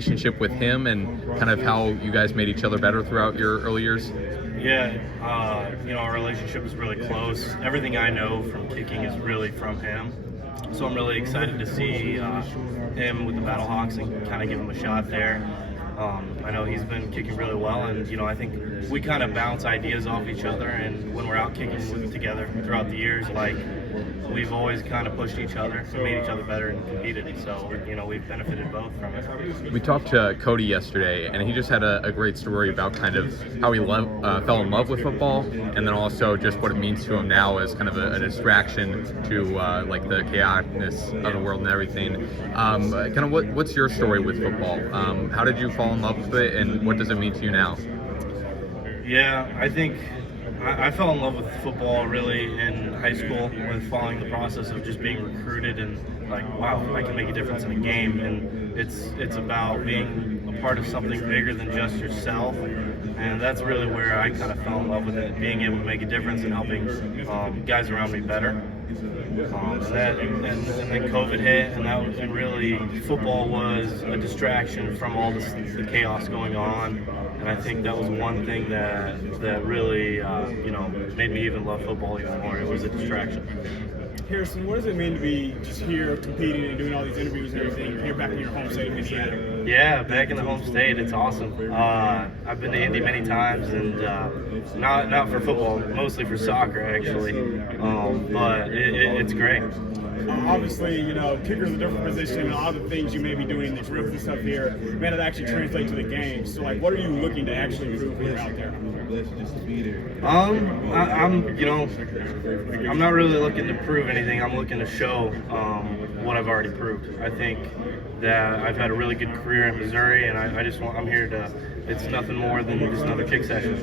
relationship with him and kind of how you guys made each other better throughout your early years? Yeah, our relationship is really close. Everything I know from kicking is really from him. So I'm really excited to see him with the Battlehawks and kind of give him a shot there. I know he's been kicking really well, and I think we kind of bounce ideas off each other. And when we're out kicking together throughout the years, we've always kind of pushed each other, made each other better, and competed. So we've benefited both from it. We talked to Cody yesterday, and he just had a great story about kind of how he fell in love with football, and then also just what it means to him now as kind of a distraction to the chaoticness of the world and everything. Kind of what's your story with football? How did you fall in love with it, and what does it mean to you now? Yeah, I think I fell in love with football really in high school with following the process of just being recruited and wow, I can make a difference in a game. And it's about being a part of something bigger than just yourself. And that's really where I kind of fell in love with it, being able to make a difference and helping guys around me better. And then COVID hit, and really football was a distraction from all the chaos going on. And I think that was one thing that really made me even love football even more. It was a distraction. Harrison, what does it mean to be just here competing and doing all these interviews and everything here back in your home state of Indiana? Yeah, back in the home state, it's awesome. I've been to Indy many times, and not for football, mostly for soccer actually. But it's great. Obviously, kicker is a different position, and a lot of the things you may be doing, the drills and stuff here, may not actually translate to the game. So, what are you looking to actually improve when you're out there? I'm not really looking to prove anything. I'm looking to show what I've already proved. I think that I've had a really good career in Missouri, and I'm here to. It's nothing more than just another kick session.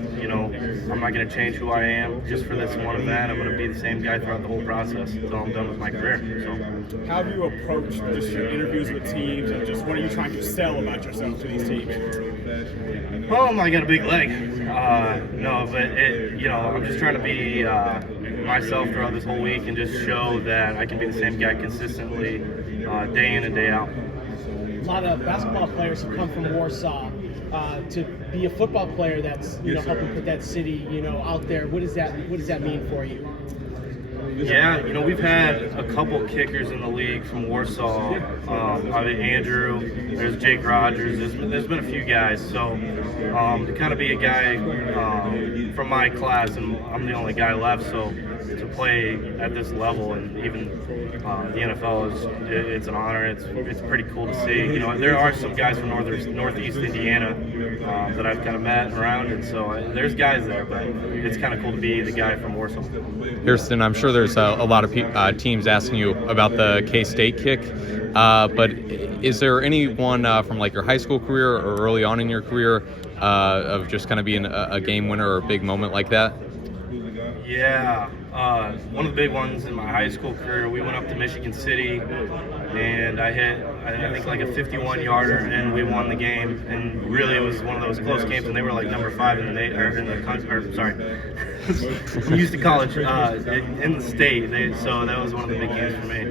I'm not going to change who I am just for this one event. I'm going to be the same guy throughout the whole process until I'm done with my career. So, how do you approach just your interviews with teams, and just what are you trying to sell about yourself to these teams? I got a big leg. No, but I'm just trying to be myself throughout this whole week and just show that I can be the same guy consistently, day in and day out. A lot of basketball players have come from Warsaw to be a football player that's helping put that city out there. What does that mean for you? Yeah, we've had a couple kickers in the league from Warsaw. Andrew, there's Jake Rogers. There's been a few guys. So to kind of be a guy from my class, and I'm the only guy left, so to play at this level and even the NFL it's an honor. It's pretty cool to see. There are some guys from northeast Indiana that I've kind of met around, and so there's guys there, but it's kind of cool to be the guy from Warsaw. Harrison, I'm sure there's a lot of teams asking you about the K-State kick, but is there anyone from your high school career or early on in your career of just kind of being a game winner or a big moment like that? Yeah, one of the big ones in my high school career, we went up to Michigan City, and I hit, I think, a 51-yarder, and we won the game. And really, it was one of those close games, and they were number 5 in the country. Sorry, used to college in the state. So that was one of the big games for me.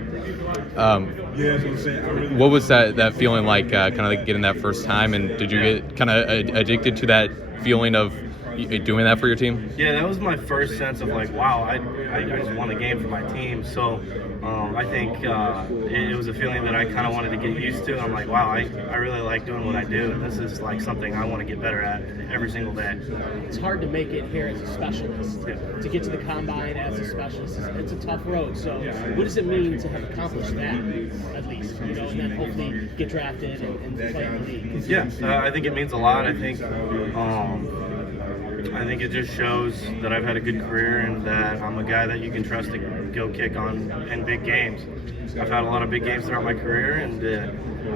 What was that feeling like? Kind of getting that first time, and did you get kind of addicted to that feeling of doing that for your team? Yeah, that was my first sense of wow, I just won a game for my team. So I think it was a feeling that I kind of wanted to get used to. I'm wow, I really like doing what I do, and this is something I want to get better at every single day. It's hard to make it here as a specialist. Yeah. To get to the combine as a specialist, it's a tough road. So what does it mean to have accomplished that, at least, and then hopefully get drafted and play in the league? Yeah, I think it means a lot. I think it just shows that I've had a good career and that I'm a guy that you can trust to go kick on in big games. I've had a lot of big games throughout my career, and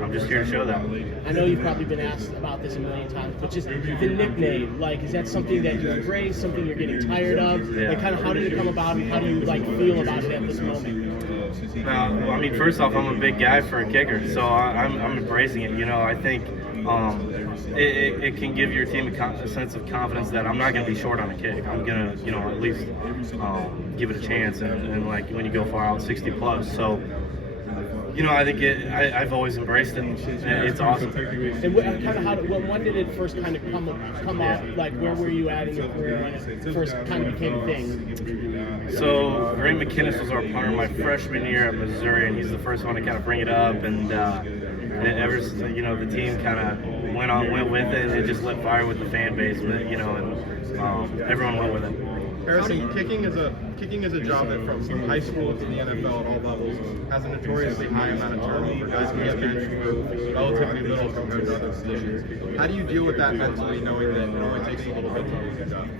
I'm just here to show that. I know you've probably been asked about this a million times, but just the nickname, is that something that you embrace, something you're getting tired of? Yeah. Kind of how did it come about, and how do you feel about it at this moment? First off, I'm a big guy for a kicker, so I'm embracing it. I think it can give your team a sense of confidence that I'm not going to be short on a kick. I'm going to, at least give it a chance, and when you go far out, 60 plus. So I think I've always embraced it. It's awesome. And when did it first kind of come off? Like, where were you at in your career when it first kind of became a thing? So Ray McKinnis was our punter my freshman year at Missouri, and he's the first one to kind of bring it up. And ever since, the team kind of went with it, and it just lit fire with the fan base. And everyone went with it. Harrison, kicking is a job that from high school to the NFL at all levels has a notoriously high amount of turnover. Guys can get benched for relatively little compared to other positions. How do you deal with that mentally, knowing that it only takes a little bit to get done?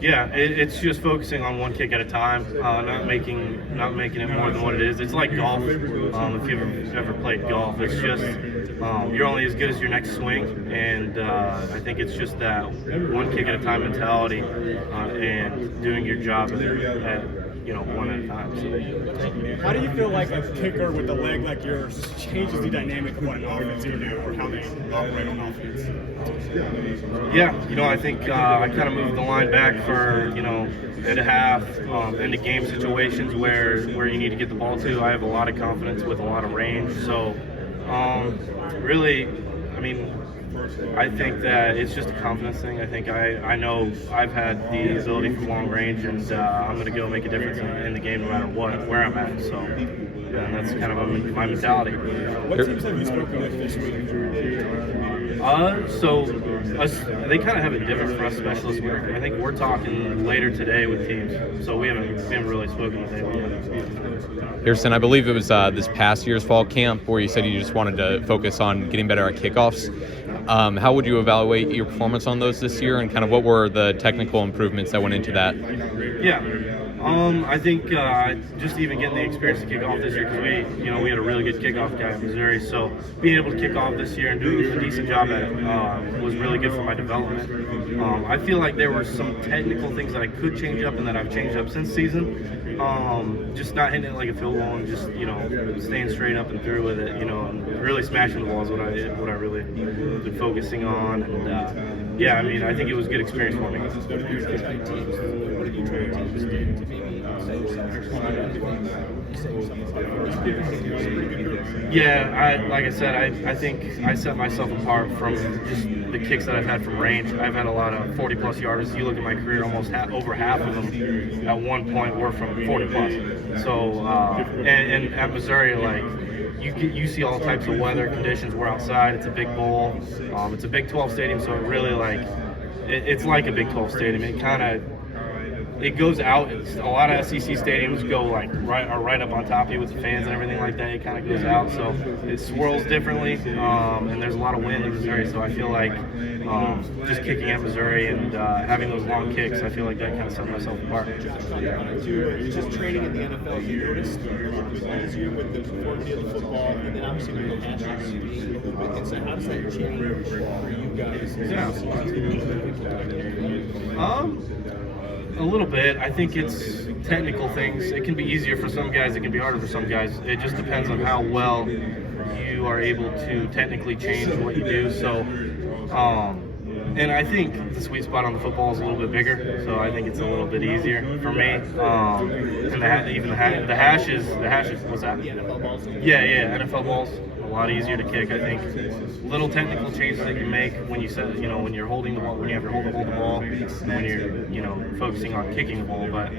Yeah, it's just focusing on one kick at a time, not making it more than what it is. It's like golf. If you've ever played golf, it's just you're only as good as your next swing, and I think it's just that one kick at a time mentality and doing your job one at a time. So. How do you feel like a kicker with a leg like yours changes the dynamic of what an offense can do or how they operate on offense? Yeah, I think I kind of moved the line back for, and a half into game situations where you need to get the ball to. I have a lot of confidence with a lot of range. So, really, I think that it's just a confidence thing. I think I know I've had the ability for long range, and I'm going to go make a difference in the game no matter where I'm at. So, that's kind of my mentality. What teams have you spoken with this week? They kind of have it different for us specialists. I think we're talking later today with teams, so we haven't really spoken with anyone yet. Harrison, I believe it was this past year's fall camp where you said you just wanted to focus on getting better at kickoffs. How would you evaluate your performance on those this year, and kind of what were the technical improvements that went into that? Yeah. I think just even getting the experience to kick off this year, because we had a really good kickoff guy in Missouri, so being able to kick off this year and do a decent job at it was really good for my development. I feel like there were some technical things that I could change up and that I've changed up since season. Just not hitting it like a field goal and just staying straight up and through with it, and really smashing the ball is what I really been focusing on. And I think it was a good experience for me. Yeah, like I said, I think I set myself apart from just the kicks that I've had from range. I've had a lot of 40-plus yarders. You look at my career, almost over half of them at one point were from 40-plus. So, and at Missouri, you see all types of weather conditions. We're outside. It's a big bowl. It's a Big 12 stadium, so it really it's like a Big 12 stadium. It goes out. A lot of SEC stadiums go right up on top of you with the fans and everything like that. It kind of goes out, so it swirls differently. And there's a lot of wind in Missouri, so I feel like just kicking at Missouri and having those long kicks, I feel like that kind of set myself apart. Just training in the NFL, you noticed easier with the conformity of the football, and then obviously with the passes being a little bit. And so how does that change for you guys? A little bit. I think it's technical things. It can be easier for some guys. It can be harder for some guys. It just depends on how well you are able to technically change what you do. So, and I think the sweet spot on the football is a little bit bigger. So I think it's a little bit easier for me. And the hashes. What's that? The NFL balls. Yeah. NFL balls. A lot easier to kick, I think. Little technical changes that you make when when you're holding the ball, when you have to hold the ball, and when you're focusing on kicking the ball. But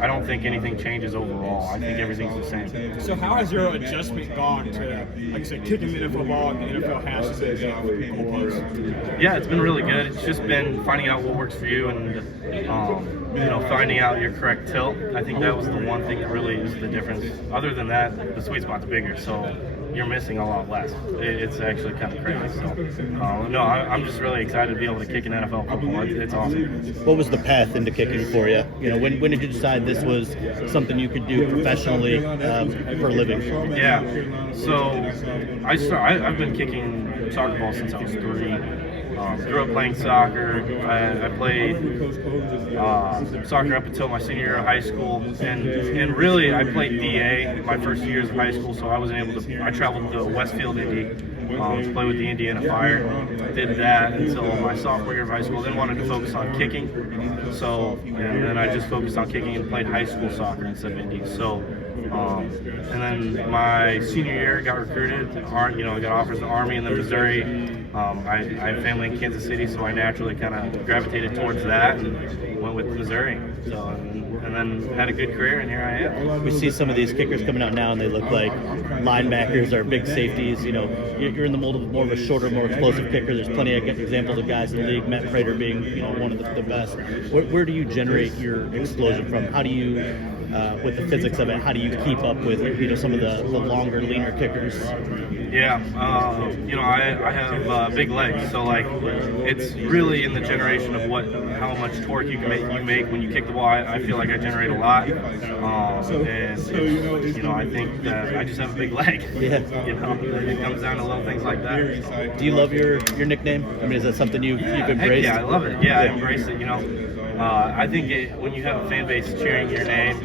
I don't think anything changes overall. I think everything's the same. So how has your adjustment gone to, like you said, kicking the NFL ball and the NFL hashes and goalposts? Yeah, it's been really good. It's just been finding out what works for you and finding out your correct tilt. I think that was the one thing that really is the difference. Other than that, the sweet spot's bigger, so you're missing a lot less. It's actually kind of crazy. So, I'm just really excited to be able to kick an NFL football. It's awesome. What was the path into kicking for you? When did you decide this was something you could do professionally for a living? Yeah. So I've been kicking soccer ball since I was 3. Grew up playing soccer. I played soccer up until my senior year of high school, and really I played DA my first years of high school. So I traveled to Westfield, Indy, to play with the Indiana Fire. Did that until my sophomore year of high school. Then wanted to focus on kicking. So and then I just focused on kicking and played high school soccer instead of Indy. So And then my senior year, got recruited. Got offers to Army and then Missouri. I have family in Kansas City, so I naturally kind of gravitated towards that and went with Missouri. So and then had a good career, and here I am. We see some of these kickers coming out now, and they look like linebackers or big safeties. You're in the mold of more of a shorter, more explosive kicker. There's plenty of examples of guys in the league. Matt Prater being one of the best. Where do you generate your explosion from? How do you, with the physics of it, how do you keep up with some of the longer, leaner kickers? Yeah, I have big legs, so like it's really in the generation of how much torque you make when you kick the ball. I feel like I generate a lot, and I think that I just have a big leg. Yeah. It comes down to little things like that. Do you love your nickname? I mean, is that something you've embraced? Heck yeah, I love it. Yeah, I embrace it. I think when you have a fan base cheering your name,